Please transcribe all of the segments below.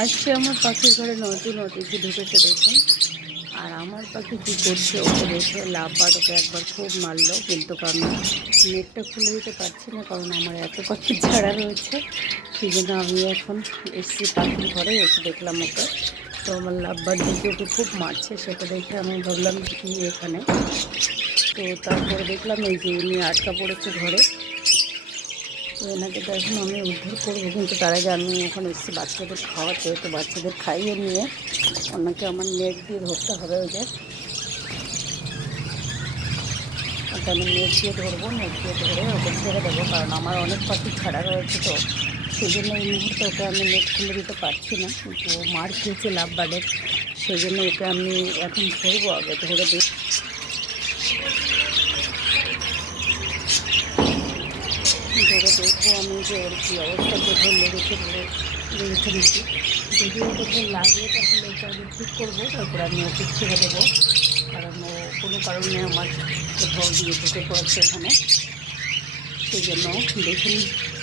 আজকে আমার পাখির ঘরে নতুন অতিথি ঢুকেছে দেখুন। আর আমার পাখি কী করছে ওকে দেখে লাভবার ওকে একবার খুব মারলো, কিন্তু আমি নেটটা খুলে দিতে পারছি না, কারণ আমার এত পাখি ছাড়া রয়েছে। সেই জন্য আমি এখন এসছি পাখির ঘরে, এসে দেখলাম ওকে। তো আমার লাভবার দেখে ওকে খুব মারছে, সেটা দেখে আমি ভাবলাম কি এখানে। তো তারপরে দেখলাম এই যে উনি আটকা পড়েছে ঘরে। তো এনাকে তো এখন আমি উদ্ধার করবো, কিন্তু তার আগে আমি ওখানে এসেছি বাচ্চাদের খাওয়াতে। তো বাচ্চাদের খাইয়ে নিয়ে ওনাকে আমার নেট দিয়ে ধরতে হবে। ওই যে ওকে আমি নেট দিয়ে ধরবো, নেট দিয়ে ধরে ওকে ছেড়ে দেবো, কারণ আমার অনেক পাখি ছাড়া রয়েছে। তো সেই জন্য এই মুহূর্তে ওকে আমি নেট খুলে দিতে পারছি না, কিন্তু মার খেয়েছে লাভবার্ডের। সেই জন্য ওকে আমি এখন ধরবো, আগে ধরে দিই। ধরে দেখবো আমি যে ওর কী অবস্থা, কোথাও লেগেছে লেগেছে নাকি। যদি ও কোথাও লাগে তাহলে ওকে আমি ঠিক করবো, তারপর আমি ওকে ছেড়ে দেবো। কারণ ও কোনো কারণে আমার কোথাও দিয়ে ঢুকে পড়েছে এখানে। সেই জন্য দেখুন,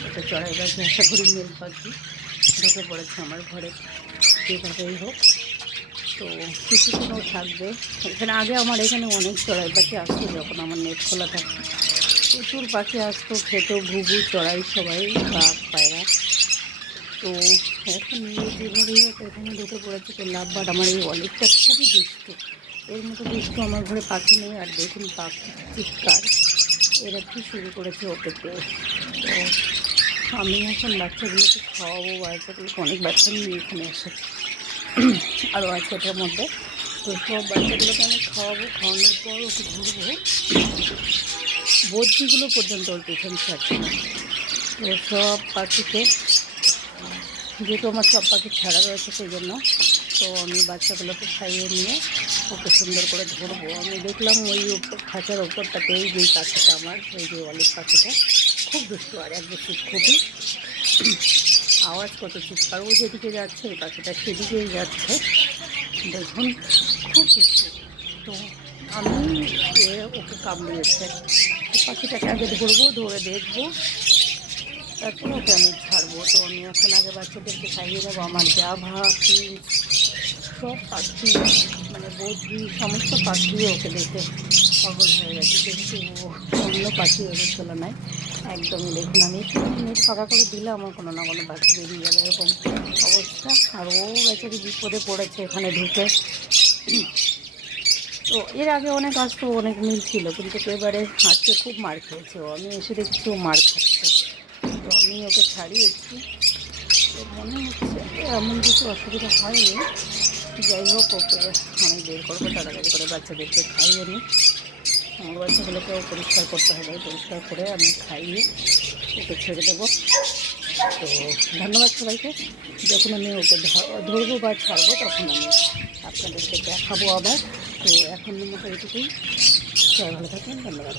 এটা চড়াই পাখি, আশা করি মেল পাখি ঢুকে পড়েছে আমার ঘরে, যেভাবেই হোক। তো কিছুক্ষণও থাকবে এখানে। আগে আমার এখানে অনেক চড়াই পাখি আসতো, যখন আমার নেট খোলা থাকতো প্রচুর পাখি আসতো, খেতো ঘুঘু চড়াই সবাই, কাক পায়রা। তো এখন যেভাবেই হোক এখানে ঢুকে পড়েছে। তো লাভবার্ড আমার এই অলিভটা খুবই দুষ্টু, এর মতো দুষ্টু আমার ঘরে পাখি নেই। আর দেখুন পাখি চিৎকার এরা কি শুরু করেছে ওকে পেয়ে। তো আমি এখন বাচ্চাগুলোকে খাওয়াবো, বাচ্চাগুলোকে অনেক বাচ্চা নিয়ে এখানে এসেছি, আরও আছে এটার মধ্যে। তো সব বাচ্চাগুলোকে আমি খাওয়াবো, খাওয়ানোর পর ওকে ধরবো। বদ্রিগুলো পর্যন্ত ওর পিছন ছাড়ছে না। তো সব পাখিকে, যেহেতু আমার সব পাখি ছাড়া রয়েছে সেই জন্য, তো আমি বাচ্চাগুলোকে খাইয়ে নিয়ে ওকে সুন্দর করে ধরবো। আমি দেখলাম ওই খাঁচার ওপরটাতেই যেই পাখিটা আমার, ওই যে অলিভ পাখিটা খুব দুষ্টু, আর এক দুষ্টু খুবই আওয়াজ কত চিৎকার। ও যেদিকে যাচ্ছে এই পাখিটা সেদিকেই যাচ্ছে, দেখুন খুব দুষ্টু। তো আমি ওকে কামড়িয়েছে। পাখিটাকে আগে ধরবো, ধরে দেখবো, তারপরে ওকে আমি ছাড়বো। তো আমি এখন আগে বাচ্চাদেরকে খাইয়ে দেবো। আমার জাভা পিস সব পাখি, মানে বদ্রি সমস্ত পাখি ওকে দেখে পাগল হয়ে গেছে, যেহেতু অন্য পাখি ওদের তুলনায় একদমই। দেখুন আমি একটু নেট ফাঁকা করে দিলে আমার কোনো না কোনো পাখি বেরিয়ে গেল, এরকম অবস্থা। আর ও বেচারি বিপদে পড়েছে এখানে ঢুকে। তো এর আগে অনেক আসতো, অনেক মিল ছিল, কিন্তু এবারে আজকে খুব মার খেয়েছে ও। আমি এসে দেখছি ও মার খাচ্ছে। তো আমি ওকে ছাড়িয়েছি। তো মনে হচ্ছে এমন কিছু অসুবিধা হয়নি। যাই হোক, ওকে আমি বের করবো তাড়াতাড়ি করে, বাচ্চাদেরকে খাইয়ে নিই। আমার বাচ্চাগুলোকেও পরিষ্কার করতে হবে, পরিষ্কার করে আমি খাইয়ে ওকে ছেড়ে দেবো। তো ধন্যবাদ সবাইকে। যখন আমি ওকে ধরবো বা ছাড়বো তখন আমি আপনাদেরকে দেখাবো আবার। তো এখন মতো এটুকুই। সবাই ভালো থাকেন, ধন্যবাদ।